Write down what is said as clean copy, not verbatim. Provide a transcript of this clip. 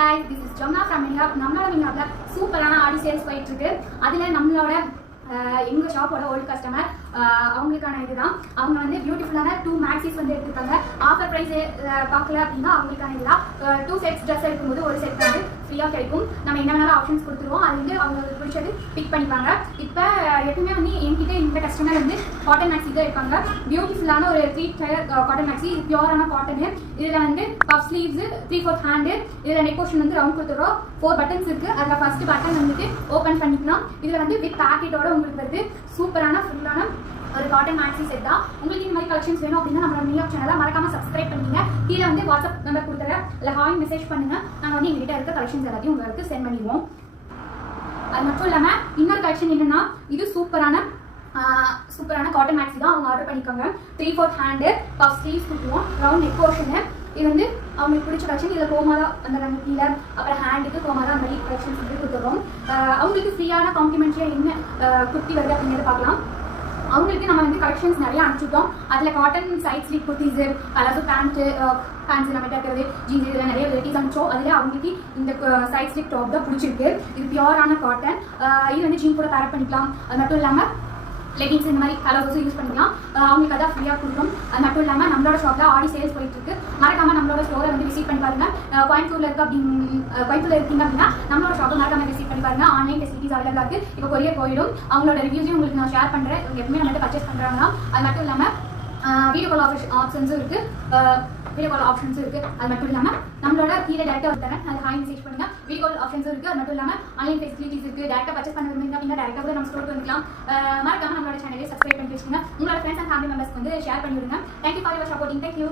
guys, this is Jamna from India. நம்மளோட மினிஹாப்ல சூப்பரான ஆடி sales போயிட்டு இருக்கு. அதுல நம்மளோட எங்க ஷாப்போட ஓல்ட் கஸ்டமர் அவங்களுக்கான இதுதான். அவங்க வந்து பியூட்டிஃபுல்லான 2 மேக்ஸிஸ் வந்து எடுத்துருக்காங்க. ஆஃபர் ப்ரைஸ் பார்க்கல அப்படின்னா அவங்களுக்கான இதுதான். 2 செட்ஸ் ட்ரெஸ் எடுக்கும்போது ஒரு செட் வந்து ஃப்ரீயாக கிடைக்கும். நம்ம என்ன வேணாலும் ஆப்ஷன்ஸ் கொடுத்துருவோம். அது வந்து அவங்களுக்கு பிடிச்சது பிக் பண்ணிப்பாங்க. இப்போ எப்பவுமே வந்து என்கிட்ட இந்த கஸ்டமர் வந்து காட்டன் மேக்ஸி தான் இருப்பாங்க. பியூட்டிஃபுல்லான ஒரு 3 டயர் காட்டன் மேக்ஸி. இது பியூரான காட்டனு. இதில் வந்து பஃப் ஸ்லீவ்ஸு 3/4 ஹேண்டு. இதில் நெக் போர்ஷன் வந்து ரவுண்ட் கொடுத்துறோம். 4 பட்டன்ஸ் இருக்குது. அதில் ஃபர்ஸ்ட் பட்டன் வந்துட்டு ஓப்பன் பண்ணிக்கலாம். இதில் வந்து வித் பேக்கெட்டோட உங்களுக்கு வருது. சூப்பரான ஃபுல்லான ஒரு காட்டன் மேக்ஸி செட் தான். உங்களுக்கு இந்த மாதிரி கலெக்ஷன்ஸ் வேணும் அப்படின்னா நம்மளோட மினிஹாப் சேனலை மறக்காம சப்ஸ்கிரைப் பண்ணிங்க. கீழே வந்து வாட்ஸ்அப் நம்பர் கொடுத்துறேன். இல்லை ஹாய் மெசேஜ் பண்ணுங்க. நாங்கள் வந்து எங்ககிட்ட இருக்க கலெக்ஷன்ஸ் எல்லாத்தையும் உங்களுக்கு சென்ட் பண்ணிடுவோம். அது மட்டும் இல்லாமல் இன்னொரு கலெக்ஷன் என்னன்னா, இது சூப்பரான காட்டன் மேக்ஸி தான். அவங்க ஆர்டர் பண்ணிக்கோங்க. 3/4 ஹேண்டு, பஃப் ஸ்லீவ்ஸ் கொடுத்துருவோம், ரவுண்ட் நெக் போர்ஷனு. இது வந்து அவங்களுக்கு பிடிச்ச கலெக்ஷன். இதில் கோமாதா அந்த ரெண்டு கீழே, அப்புறம் ஹேண்டுக்கு கோமாதா அந்த மாதிரி கலெக்ஷன்ஸ் வந்து கொடுத்துருவோம். அவங்களுக்கு ஃப்ரீயான காம்ப்ளிமெண்ட்ரியாக என்ன குர்த்தி வருது அப்படிங்கிறத பார்க்கலாம். அவங்களுக்கு நம்ம வந்து கலெக்ஷன்ஸ் நிறைய அனுப்பிச்சுட்டோம். அதில் காட்டன் சைட் ஸ்லீப் குர்த்திஸு, அதாவது பேண்ட்ஸ் நம்ம இருக்கிறது, ஜீன்ஸ், இதில் நிறைய வெரைட்டிஸ் அனுப்பிச்சோம். அதில் அவங்களுக்கு இந்த சைட் ஸ்லீப் டாப் தான் பிடிச்சிருக்கு. இது பியூரான காட்டன். இது வந்து ஜீன் கூட பேரப் பண்ணிக்கலாம். அது மட்டும் இல்லாமல் லெகின்ஸ் இந்த மாதிரி கலர்ஸும் யூஸ் பண்ணிக்கலாம். அவங்களுக்கு அதான் ஃப்ரீயாக கொடுக்கும். அது மட்டும் இல்லாமல் நம்மளோட ஷாப்பில் ஆடி சேல்ஸ் போயிட்டு இருக்கு. மறக்காம நம்மளோட ஸ்டோரை வந்து விசிட் பண்ணி பாருங்க. கோயம்புத்தூர்ல இருக்கீங்க அப்படின்னா நம்மளோட ஷாப்பை மறக்காம விசிட் பண்ணி பாருங்க. ஆன்லைன் ஃபெசிலிட்டிஸ் அவைலபிளாக இருக்குது. இப்போ கொரியர் போயிடும். அவங்களோட ரிவ்யூஸையும் உங்களுக்கு நான் ஷேர் பண்ணுறேன். எப்பவுமே நம்மகிட்ட பர்ச்சேஸ் பண்ணுறாங்கன்னா. அது மட்டும் இல்லாமல் வீடியோ கால் ஆப்ஷன்ஸும் இருக்குது. அது மட்டும் இல்லாமல் நம்மளோட கீழே டேரக்டாக வந்துட்டாங்க. அது ஹாய் மெசேஜ் பண்ணுங்க. வீடியோ கால் ஆப்ஷன்ஸும் இருக்குது. அது மட்டும் இல்லாமல் ஆன்லைன் ஃபெசிலிட்டிஸ் இருக்குது. டேரக்டாக பர்ச்சேஸ் பண்ண விரும்புங்க அப்படின்னா டேரக்டாக கூட நம்ம ஸ்டோர் வந்துக்கலாம். மறக்காம நம்மளோட சேனலை சப்ஸ்கிரைப் பண்ணி வச்சுக்கோங்க. உங்களோட ஃப்ரெண்ட்ஸ் அண்ட் ஃபேமிலி மெம்பர்ஸ்க்கு வந்து ஷேர் பண்ணி விடுங்க. Thank you for your supporting. Thank you.